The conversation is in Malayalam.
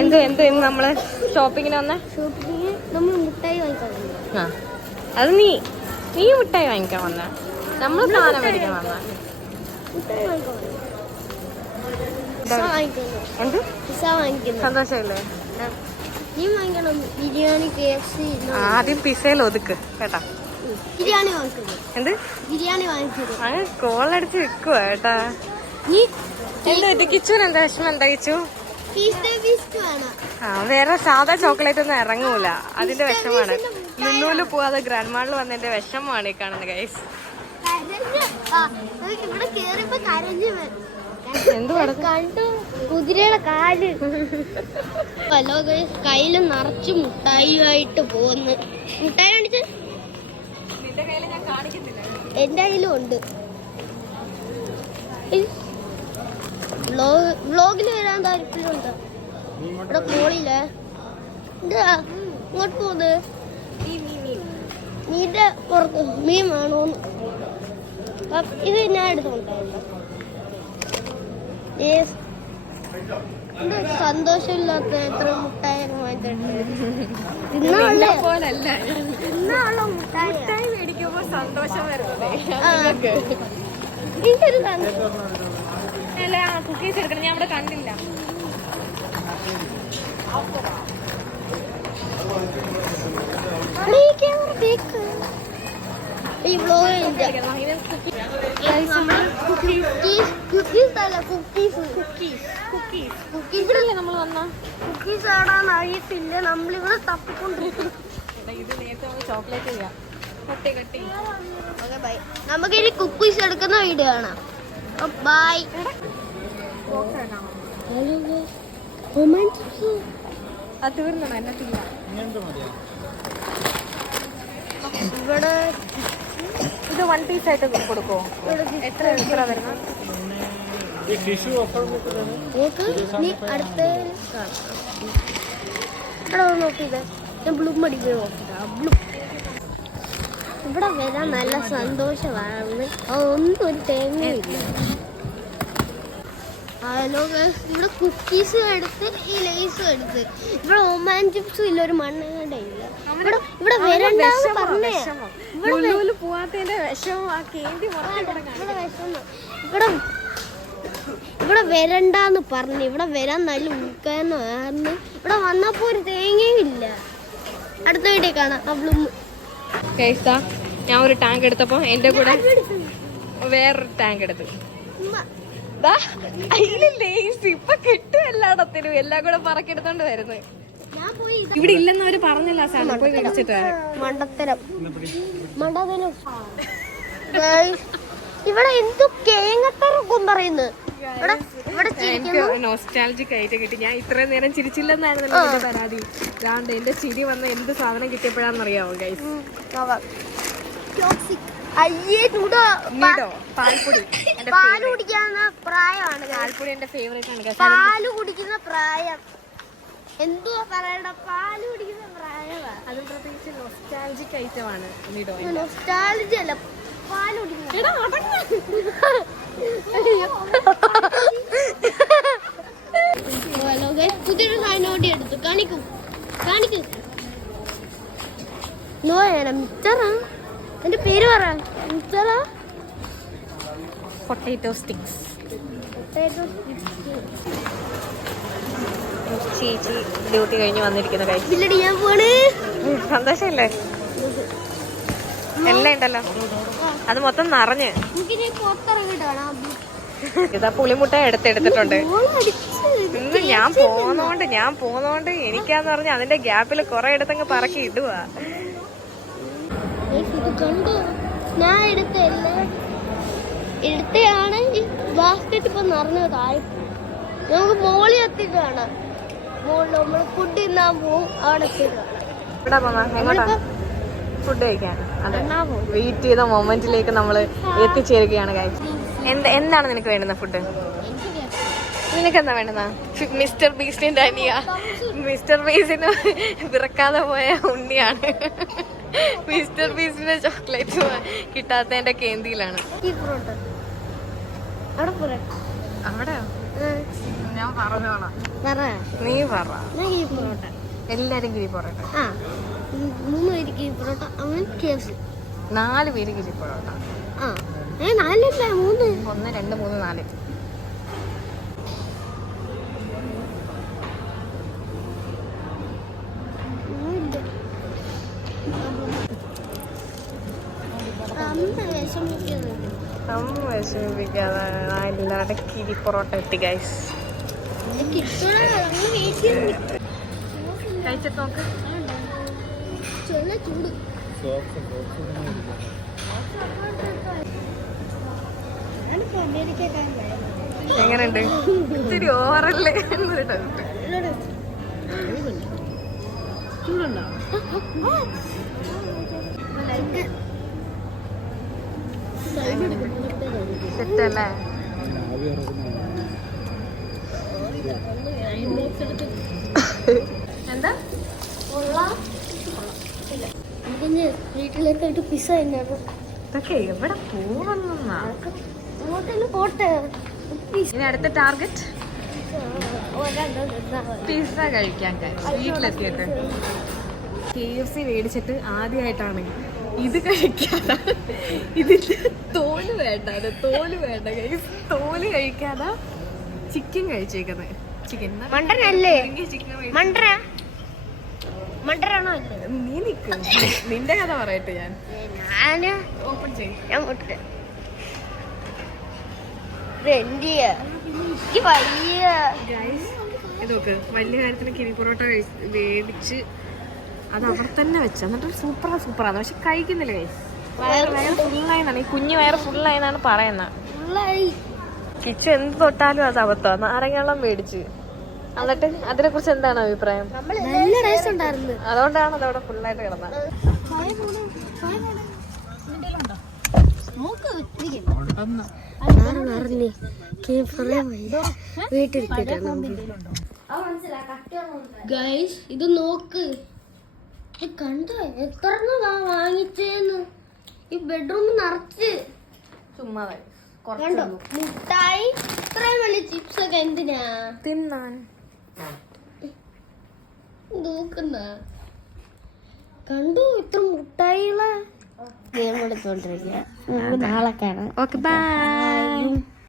എന്ത് എന്ത് ഇന്ന് നമ്മള് ഷോപ്പിങ്ങിന് വന്ന ആ അത് നീ മിഠായി വാങ്ങിക്കാൻ വന്ന നമ്മള് സാധനം മേടിക്കാൻ വന്ന എന്ത് സന്തോഷല്ലേ ബിരിയാണി KFC ആദ്യം പിസയിൽ ഒതുക്ക് കേട്ടാ ബിരിയാണി എന്ത് ബിരിയാണി വാങ്ങിച്ചത് അങ്ങ് കോളടിച്ച് വെക്കുവാ കേട്ടാ എന്താ പറ്റി കിച്ചുവിന് എന്താ വിഷമം എന്താ കിച്ചു ആ വേറെ സാധാ ചോക്ലേറ്റ് ഒന്നും ഇറങ്ങൂല അതിന്റെ വിഷമാണ് ലുലുവില് പോവാതെ ഗ്രാൻഡ് മാളിൽ വന്നതിന്റെ വിഷമമാണ് ഈ കാണുന്നത് ഗൈസ് എന്ത് കണ്ടു കുതിരയുടെ കാല് ഹലോ ഗൈസ് കയ്യില് നിറച്ച് മുട്ടായിയായിട്ട് പോന്ന് മുട്ടായി കാണിച്ച് എന്റെ കയ്യിലും ഉണ്ട് വ്ളോഗില് വരാൻ താല്പര്യമുണ്ടോ ഇവിടെ പോളില്ലേ എന്താ ഇങ്ങോട്ട് പോന്ന് നീന്റെ പുറത്ത് മീൻ വേണോന്ന് ഇത് ഞാൻ എടുത്തോണ്ടായിരുന്നു സന്തോഷമില്ലാത്ത എത്ര മുട്ടായി മുട്ടായി മേടിക്കുമ്പോ സന്തോഷം വരുന്നതേ അല്ല കുക്കീസ് എടുക്കണം ഞാൻ അവിടെ കണ്ടില്ല ഇവിടല്ലേ നമ്മൾ വന്ന കുക്കീസ് ആടാൻ അറിയത്തില്ല നമ്മളിവിടെ തപ്പിക്കൊണ്ടിരിക്കും ഇത് നേരത്തെ ചോക്ലേറ്റ് ചെയ്യാം കട്ടി കട്ടി ബൈ നമുക്ക് ഇനി കുക്കീസ് എടുക്കുന്ന വീഡിയോ കാണാം ബൈ അത് തീർന്നോ എന്നെ തീരാ ഇവിടെ ഇത് 1 പീസ് ആയിട്ട് കൊടുക്കോ എത്ര എത്ര വരുന്നത് അടുത്ത ഇവിടെ നോക്കിയത് ഞാൻ ബ്ലൂ മടിക്കാൻ നോക്കിട്ടാ ബ്ലൂ ഇവിടെ വരാൻ നല്ല സന്തോഷമാണ് ഒന്നും ഒരു തേങ്ങയില്ല ഹലോ ഇവിടെ കുക്കീസും എടുത്ത് ഈ ലേസും എടുത്ത് ഇവിടെ ഒമാൻ ചിപ്സും ഇല്ല ഒരു മണ്ണയുടെ ഇല്ല ഇവിടെ ഇവിടെ വരണ്ടെന്ന് പറഞ്ഞേ ഇവിടെ വരണ്ടെന്ന് പറഞ്ഞു ഇവിടെ വരാൻ നല്ല ഉൾക്കാരനായിരുന്നു ഇവിടെ വന്നപ്പോ ഒരു തേങ്ങയും ഇല്ല അടുത്ത വീഡിയോ കാണാം ഞാൻ ഒരു ടാങ്ക് എടുത്തപ്പോ എന്റെ കൂടെ വേറൊരു ടാങ്ക് എടുത്തു ഇപ്പൊ കിട്ടും എല്ലായിടത്തിനും എല്ലാം കൂടെ പറക്കെടുത്തോണ്ട് വരുന്നത് ഇവിടെ ഇല്ലെന്ന് അവര് പറഞ്ഞല്ല സാധനം പോയി കഴിച്ചിട്ട് മണ്ടത്തരം ഇവിടെ എന്തു കേങ്ങത്തറക്കും പറയുന്നത് എനിക്ക് നോസ്റ്റാൾജിക് ആയിട്ട് കിട്ടി ഞാൻ ഇത്രയും നേരം ചിരിച്ചില്ലെന്നായിരുന്നല്ലോ എന്റെ പരാതി ഇതാണ്ട് എന്റെ ചിരി വന്ന എന്ത് സാധനം കിട്ടിയപ്പോഴാന്നറിയാവോ ഗൈസ് പാല് കുടിക്കുന്ന പ്രായമാണ് പാൽപ്പൊടി എന്റെ ഫേവറേറ്റ് ആണ് പാല് കുടിക്കുന്ന പ്രായം എന്തുവാ പറയണ്ട പാല് കുടിക്കുന്ന പ്രായമാണ് അത് പ്രത്യേകിച്ച് നൊസ്റ്റാൾജിക് ഐറ്റം ആണ് നിഡോ നൊസ്റ്റാൾജി അല്ല പാല് കുടിക്കുന്ന പുതിയൊരു സാധനം എടുത്തു കാണിക്കും മിച്ചറാ എന്റെ പേര് പറ മിച്ചറാ പൊട്ടാറ്റോ സ്റ്റിക്സ് ചേച്ചി ഡ്യൂട്ടി കഴിഞ്ഞ് വന്നിരിക്കുന്ന കഴിച്ചില്ലടി ഞാൻ പോണ് സന്തോഷല്ലേ എല്ലാം ഉണ്ടല്ലോ അത് മൊത്തം നിറഞ്ഞ് ഇതാ പുളിമുട്ട എടുത്തിട്ടുണ്ട് ഇന്ന് ഞാൻ പോന്നോണ്ട് എനിക്കാന്ന് പറഞ്ഞ അതിന്റെ ഗ്യാപ്പിൽ കൊറേ എടുത്തങ്ങ് പറക്കി ഇടുവാ ഞാൻ എടുത്തയാണ് ഈ ബാസ്കറ്റ് ഇപ്പൊ നിറഞ്ഞത് താഴെ നമുക്ക് മോളി എത്തിയിട്ട് കാണാം മോളിൽ നമ്മള് ഫുഡ് തിന്നാൻ പോവും അവിടെ എത്തിയിട്ട് ഫുഡ് കഴിക്കാൻ വെയിറ്റ് ചെയ്ത മൊമെന്റിലേക്ക് നമ്മൾ എത്തിച്ചേരുകയാണ് എന്താണ് നിനക്ക് വേണ്ടുന്ന ഫുഡ് നിനക്ക് എന്താ വേണ്ടുന്ന മിസ്റ്റർ ബീസ്റ്റിന്റെ അനിയ മിസ്റ്റർ ബീസിന് പിറക്കാതെ പോയ ഉണ്ണിയാണ് മിസ്റ്റർ ബീസിന്റെ ചോക്ലേറ്റ് കിട്ടാത്തതിന്റെ കേന്ദ്രയിലാണ് അവിടെ ഞാൻ പറഞ്ഞോളാം. പറ. നീ പറ. ഞാൻ ഗീ പൊറോട്ട. എല്ലാരും ഗിരി പൊറോട്ട. 3 പേര് ഗീ പൊറോട്ട. അവൻ KFC. 4 പേര് ഗിരി പൊറോട്ട. 4 അല്ല 3. 1 2 3 4. അമ്മ വിഷമിപ്പിക്കാതെ എല്ലാവരുടെ കിരി പൊറോട്ട കിട്ടി ഗൈസ്. കഴിച്ചിട്ട് നോക്ക്. എങ്ങനെയുണ്ട്? ഇത്തിരി ഓവറല്ലേ? സെറ്റല്ലേ? എന്താ വീട്ടിലേക്കായിട്ട് പിസ്സ തന്നെയാണ്. ഇതൊക്കെ എവിടെ പോവെന്നാ? പോട്ടെ. ഇനി അടുത്ത ടാർഗറ്റ് പിസ്സ കഴിക്കാൻ. വീട്ടിലെത്തിയിട്ട് KFC മേടിച്ചിട്ട് ആദ്യമായിട്ടാണ് ഇത് കഴിക്കാതെ, ഇതിന്റെ തോല് വേണ്ട ഗൈസ്. തോല് കഴിക്കാതെ ചിക്കൻ കഴിച്ചേക്കുന്നത്. ചിക്കൻ മണ്ടനല്ലേ? മണ്ടരാണോ? നീ നിക്ക്, നിന്റെ കഥ പറയട്ടെ. ഞാൻ ഓപ്പൺ ചെയ്യും. ഇതൊക്കെ വലിയ കാര്യത്തിന് കിരി പൊറോട്ട മേടിച്ച് അത് അവിടെ തന്നെ വെച്ച, എന്നിട്ട് സൂപ്പറാണ്. പക്ഷെ കഴിക്കുന്നില്ല ഗൈസ്. വയറ് ഫുള്ളായെന്നാണ്, ഈ കുഞ്ഞു വയറ് ഫുള്ളായെന്നാണ് പറയുന്നത്. കിച്ചു എന്ത് തൊട്ടാലും അത് അബദ്ധമാണ്. നാരങ്ങാളം മേടിച്ച്, എന്നിട്ട് അതിനെ കുറിച്ച് എന്താണ് അഭിപ്രായം? നല്ല ടേസ്റ്റ് ഉണ്ടായിരുന്നു. അതുകൊണ്ടാണ് അതവിടെ ഫുള്ളായിട്ട് കിടന്നത്. ഗൈസ് ഇത് നോക്ക്, കണ്ടോ എത്ര വാങ്ങിച്ചേന്ന്. ഈ ബെഡ്റൂം നിറച്ച് ചുമ്മാ കണ്ടോ മുട്ടായി. ഇത്രയും വലിയ ചിപ്സ് ഒക്കെ എന്തിനാ തിന്നാൻ നോക്കുന്ന? കണ്ടു ഇത്ര മുട്ടായികളാ. ഗെയിം എടുത്തോണ്ടിരിക്കുക. നാളെ കാണാം. Okay bye.